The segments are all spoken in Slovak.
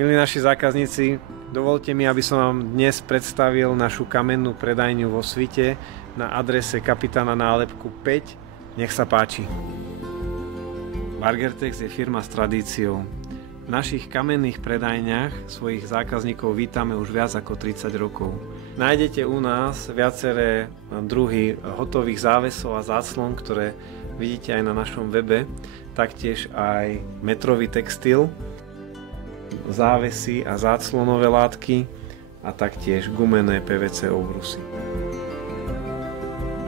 Milí naši zákazníci, dovolte mi, aby som vám dnes predstavil našu kamennú predajňu vo Svite na adrese Kapitána Nálepku 5. Nech sa páči. Bargertex je firma s tradíciou. V našich kamenných predajniach svojich zákazníkov vítame už viac ako 30 rokov. Nájdete u nás viaceré druhy hotových závesov a záclon, ktoré vidíte aj na našom webe, taktiež aj metrový textil, závesy a záclonové látky a taktiež gumené PVC obrusy.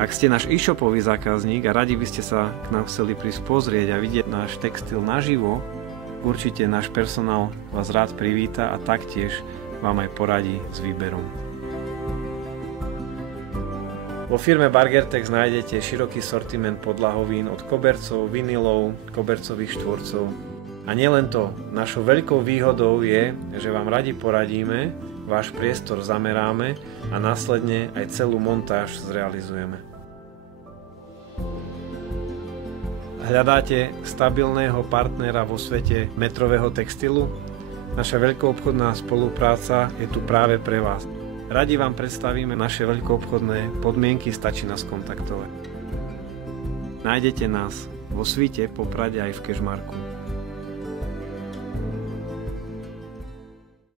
Ak ste náš e-shopový zákazník a radi by ste sa k nám chceli prísť pozrieť a vidieť náš textil naživo, určite náš personál vás rád privíta a taktiež vám aj poradí s výberom. Vo firme Bargertex nájdete široký sortiment podlahovín od kobercov, vinilov, kobercových štvorcov. A nielen to, našou veľkou výhodou je, že vám radi poradíme, váš priestor zameráme a následne aj celú montáž zrealizujeme. Hľadáte stabilného partnera vo svete metrového textilu? Naša veľkoobchodná spolupráca je tu práve pre vás. Radi vám predstavíme naše veľkoobchodné podmienky, stačí nás kontaktovať. Nájdete nás vo Svite, Poprade aj v Kežmarku.